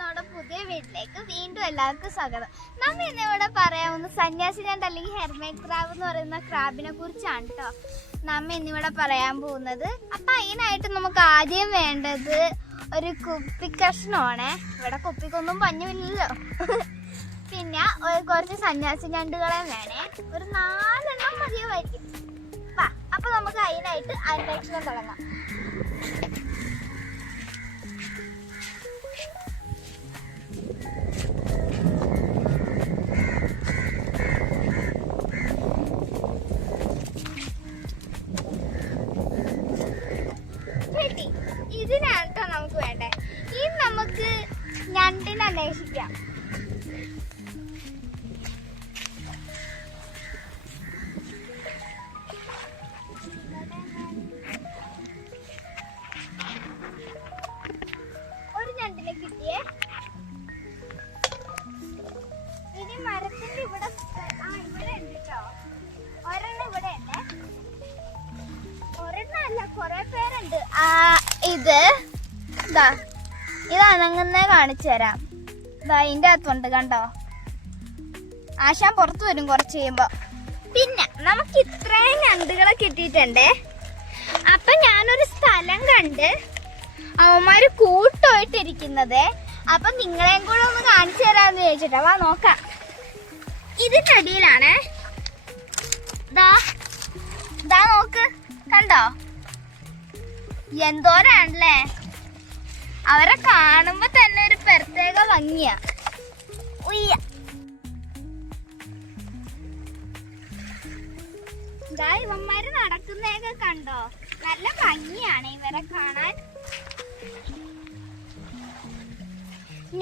നമ്മുടെ പുതിയ വീട്ടിലേക്ക് വീണ്ടും എല്ലാവർക്കും സ്വാഗതം. നമ്മൾ ഇന്നിവിടെ പറയാവുന്ന സന്യാസി ഞണ്ട് അല്ലെങ്കിൽ ഹെർമൈറ്റ് ക്രാബ് എന്ന് പറയുന്ന ക്രാബിനെ കുറിച്ചാണ് കേട്ടോ നമ്മ ഇന്നിവിടെ പറയാൻ പോകുന്നത്. അപ്പൊ അതിനായിട്ട് നമുക്ക് ആദ്യം വേണ്ടത് ഒരു കുപ്പി കഷ്ണമാണ്. ഇവിടെ കുപ്പിക്കൊന്നും പഞ്ഞുമില്ലല്ലോ. പിന്നെ കുറച്ച് സന്യാസി ഞണ്ടുകളെ വേണേ, ഒരു 4 എണ്ണം മതിയായിരിക്കും. അപ്പൊ നമുക്ക് അതിനായിട്ട് അന്വേഷണം തുടങ്ങാം. ഇതിനാണ് കേട്ടോ നമുക്ക് വേണ്ടേ. ഇനി നമുക്ക് ഞണ്ടിനെ അന്വേഷിക്കാം. ഒരു ഞണ്ടിനെ കിട്ടിയേ. ഇനി മരത്തിന്റെ ഇവിടെ ഇവിടെ ഉണ്ട് കേട്ടോ. ഒരെണ്ണം ഇവിടെ ഉണ്ട്. ഒരെണ്ണം അല്ല, കൊറേ പേരുണ്ട്. ഇത് അനങ്ങുന്നേ കാണിച്ചു തരാം. ഇതിന്റെ അകത്തുണ്ട് കണ്ടോ. ആശാൻ പുറത്തു വരും കുറച്ച് കഴിയുമ്പോ. പിന്നെ നമുക്ക് ഇത്രയും ഞണ്ടുകളെ കിട്ടിയിട്ടുണ്ടേ. അപ്പൊ ഞാനൊരു സ്ഥലം കണ്ട് അവന്മാര് കൂട്ടമായിട്ടിരിക്കുന്നത്. അപ്പൊ നിങ്ങളെയും കൂടെ ഒന്ന് കാണിച്ചു തരാന്ന് ചോദിച്ചിട്ടാ. വാ നോക്കാം. ഇതിന്റെ അടിയിലാണേ. ദാ നോക്ക്, കണ്ടോ എന്തോരാണല്ലേ. അവരെ കാണുമ്പോ തന്നെ ഒരു പ്രത്യേക ഭംഗിയാ. ഇവന്മാര് നടക്കുന്നതൊക്കെ കണ്ടോ, നല്ല ഭംഗിയാണ് ഇവരെ കാണാൻ.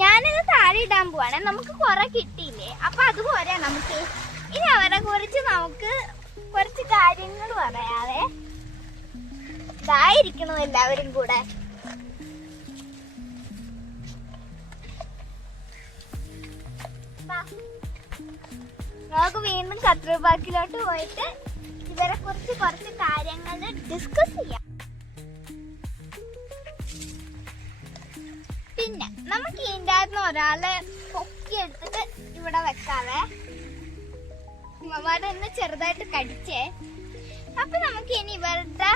ഞാനിത് താഴെ ഇടാൻ പോവാണ്. നമുക്ക് കുറെ കിട്ടിയില്ലേ, അപ്പൊ അതുപോലെ നമുക്ക് ഇനി അവരെ കുറിച്ച് നമുക്ക് കുറച്ച് കാര്യങ്ങൾ പറയാതെ. ഇതായിരിക്കണം എല്ലാവരും കൂടെ. നമുക്ക് വീണ്ടും ശത്രു പാർക്കിലോട്ട് പോയിട്ട് ഇവരെ കുറിച്ച് കുറച്ച് കാര്യങ്ങൾ ഡിസ്കസ് ചെയ്യാം. പിന്നെ നമുക്ക് ഇതിൻ്റെ അകത്ത് ഒരാളെ പൊക്കി എടുത്തിട്ട് ഇവിടെ വെക്കാവേ. ഇവന്മാരെ ഒന്ന് ചെറുതായിട്ട് കടിച്ചേ. അപ്പൊ നമുക്ക് ഇനി ഇവരുടെ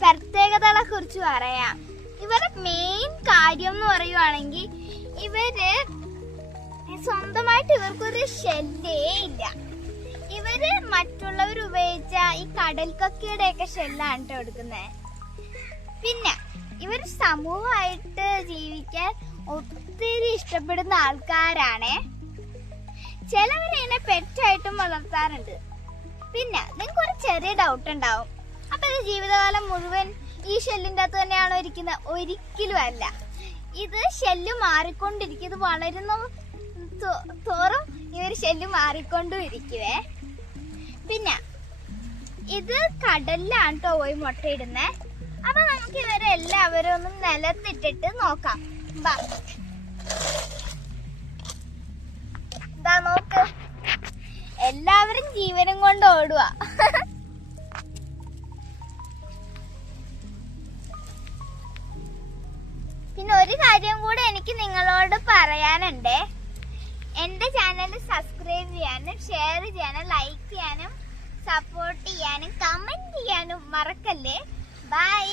പ്രത്യേകതകളെ കുറിച്ച് പറയാം. ഇവരുടെ മെയിൻ കാര്യം എന്ന് പറയുവാണെങ്കിൽ ഇവര് സ്വന്തമായിട്ട് ഇവർക്കൊരു ഷെല്ലേ ഇല്ല. ഇവര് മറ്റുള്ളവർ ഉപയോഗിച്ച ഈ കടൽ കക്കയുടെ ഒക്കെ ഷെല്ലാണ് കേട്ടോ എടുക്കുന്നത്. പിന്നെ ഇവർ സമൂഹമായിട്ട് ജീവിക്കാൻ ഒത്തിരി ഇഷ്ടപ്പെടുന്ന ആൾക്കാരാണ്. ചിലവരിനെ പെറ്റായിട്ടും വളർത്താറുണ്ട്. പിന്നെ നിങ്ങൾക്ക് ഒരു ചെറിയ ഡൗട്ട് ഉണ്ടാവും, അപ്പൊ ഇത് ജീവിതകാലം മുഴുവൻ ഈ ഷെല്ലിൻ്റെ അകത്ത് തന്നെയാണോ ഇരിക്കുന്നത്? ഒരിക്കലും അല്ല. ഇത് ഷെല്ല് മാറിക്കൊണ്ടിരിക്കും. ഇത് വളരുന്ന തോറും ഈ ഒരു ഷെല്ല് മാറിക്കൊണ്ടും ഇരിക്കുവേ. പിന്നെ ഇത് കടലിലാണ് കേട്ടോ പോയി മുട്ടയിടുന്നേ. അപ്പൊ നമുക്ക് ഇവരെ എല്ലാവരും ഒന്ന് നിലത്തിട്ടിട്ട് നോക്കാം. ഇതാ നോക്ക്, എല്ലാവരും ജീവനും കൊണ്ട് ഓടുക. പിന്നെ ഒരു കാര്യം കൂടെ എനിക്ക് നിങ്ങളോട് പറയാനുണ്ട്. എന്റെ ചാനൽ സബ്സ്ക്രൈബ് ചെയ്യാനും ഷെയർ ചെയ്യാനും ലൈക്ക് ചെയ്യാനും സപ്പോർട്ട് ചെയ്യാനും കമന്റ് ചെയ്യാനും മറക്കല്ലേ. ബൈ.